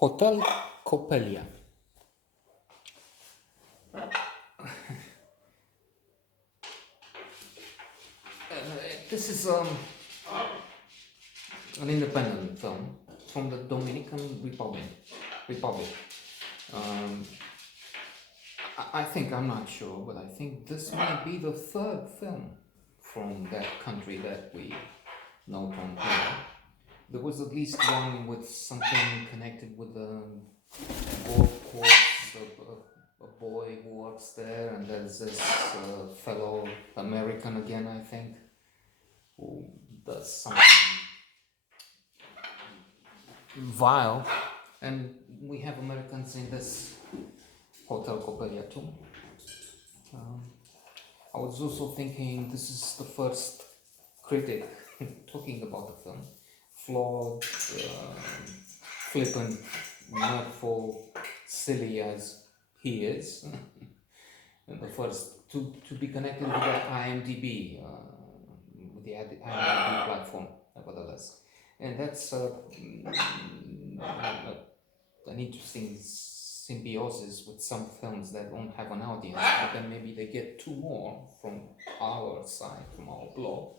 Hotel Coppelia. This is an independent film from the Dominican Republic. Um, I think, I'm not sure, but I think this might be the third film from that country that we know from here. There was at least one with something connected with a golf course, a boy who works there, and there's this fellow American again, I think, who does something vile. And we have Americans in this Hotel Coppelia too. I was also thinking this is the first critic talking about the film. Flawed, flippant, nerdful, silly as he is. And the first to be connected with the IMDb, with the IMDb platform, nevertheless. And that's an interesting symbiosis with some films that don't have an audience, but then maybe they get two more from our side, from our blog,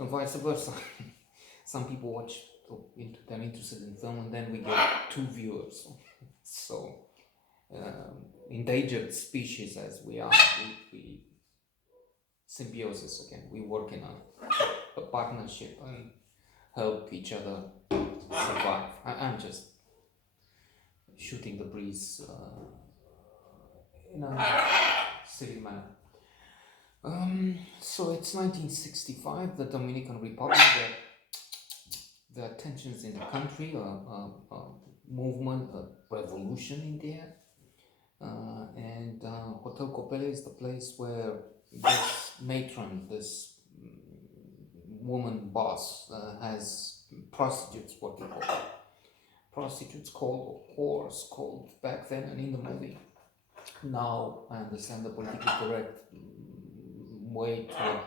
and vice versa. Some people watch, they're interested in film, and then we get two viewers. So, endangered species as we are, we symbiosis again. We work in a partnership and help each other survive. I'm just shooting the breeze in a silly manner. So it's 1965, the Dominican Republic. The tensions in the country, a movement, a revolution in there. And Hotel Coppelia is the place where this matron, this woman boss, has prostitutes working for her. Prostitutes called, or whores called back then, and in the movie. Now I understand the politically correct way to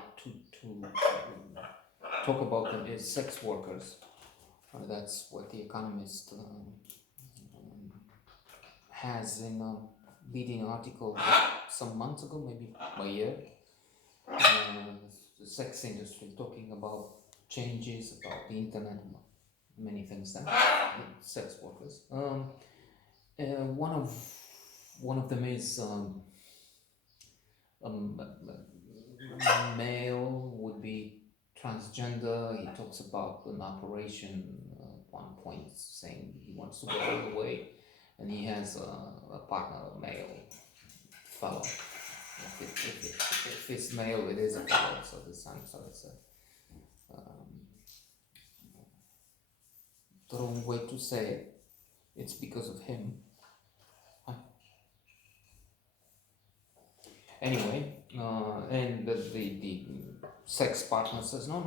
talk about them is sex workers. That's what The Economist has in a leading article some months ago, maybe a year. The sex industry talking about changes, about the internet, many things that sex workers. One of them is male, would be transgender. He talks about an operation at one point, saying he wants to go all the way, and he has a partner, a male fellow. If it's male, it is a fellow. So this time, so it's the wrong way to say it. It's because of him. Anyway, and the sex partner says, no,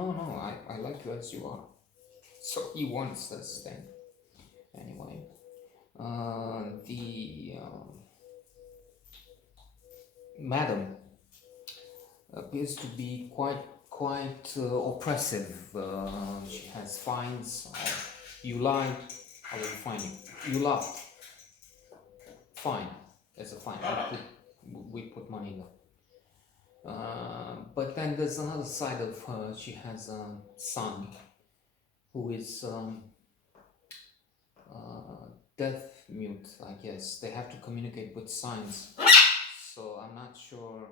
I like you as you are. So he wants this thing. Anyway, the madam appears to be quite oppressive. She has fines. You lied, I will fine you. You laughed. Fine. There's a fine. We put money in there. But then there's another side of her. She has a son who is deaf mute, I guess. They have to communicate with signs. So I'm not sure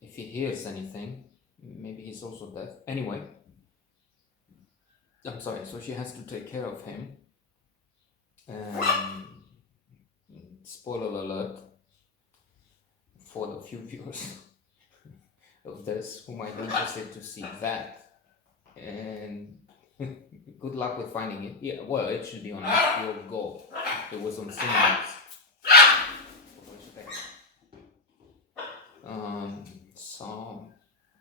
if he hears anything. Maybe he's also deaf. Anyway, I'm sorry. So she has to take care of him. Spoiler alert for the few viewers of this who might be interested to see that. And good luck with finding it. Yeah, well, it should be on HBO Go. It was on cinemas. So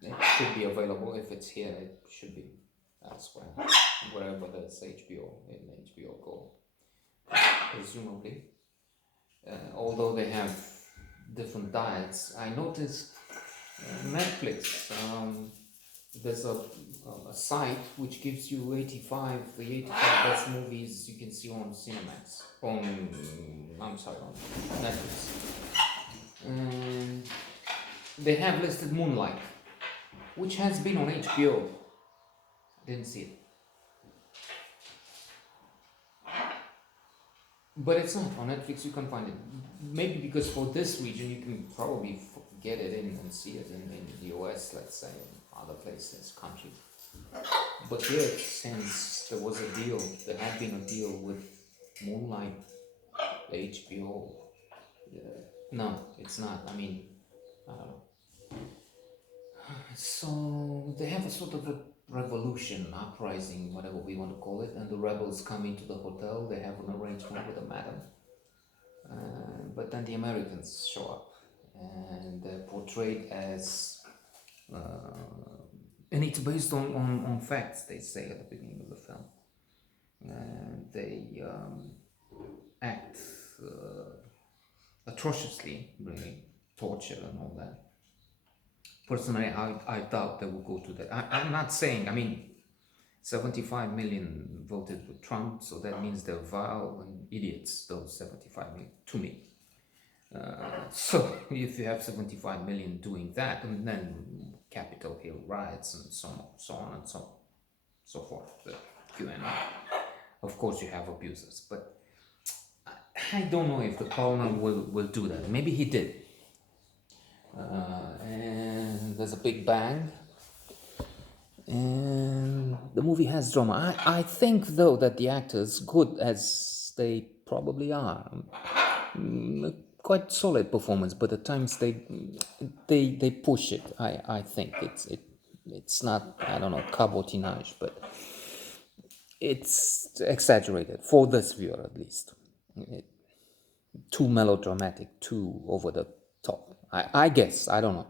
it should be available. If it's here, it should be elsewhere, wherever there's HBO in HBO Go, presumably. Although they have different diets, I noticed Netflix. There's a a site which gives you 85 best movies you can see on Cinemax. I'm sorry, on Netflix. And they have listed Moonlight, which has been on HBO. Didn't see it. But it's not on Netflix. You can find it. Maybe because for this region you can probably get it in and see it in the US, let's say, in other places, countries. But here, since there was a deal, there had been a deal with Moonlight, HBO. No, it's not. I mean, I don't know. So they have a sort of a revolution, uprising, whatever we want to call it, and the rebels come into the hotel. They have an arrangement with a madam, but then the Americans show up, and they're portrayed as, and it's based on facts. They say at the beginning of the film, and they act atrociously, really, torture and all that. Personally, I doubt they will go to that. I'm not saying, I mean, 75 million voted for Trump, so that means they're vile and idiots, those 75 million, to me. So if you have 75 million doing that, and then Capitol Hill riots and so on and so forth, the QAnon. Of course, you have abusers, but I don't know if the parliament will do that. Maybe he did. And there's a big bang, and the movie has drama. I think, though, that the actors, good as they probably are, quite solid performance, but at times they push it. I think it's not, I don't know, cabotinage, but it's exaggerated for this viewer at least. Too melodramatic, too over the top. I guess, I don't know.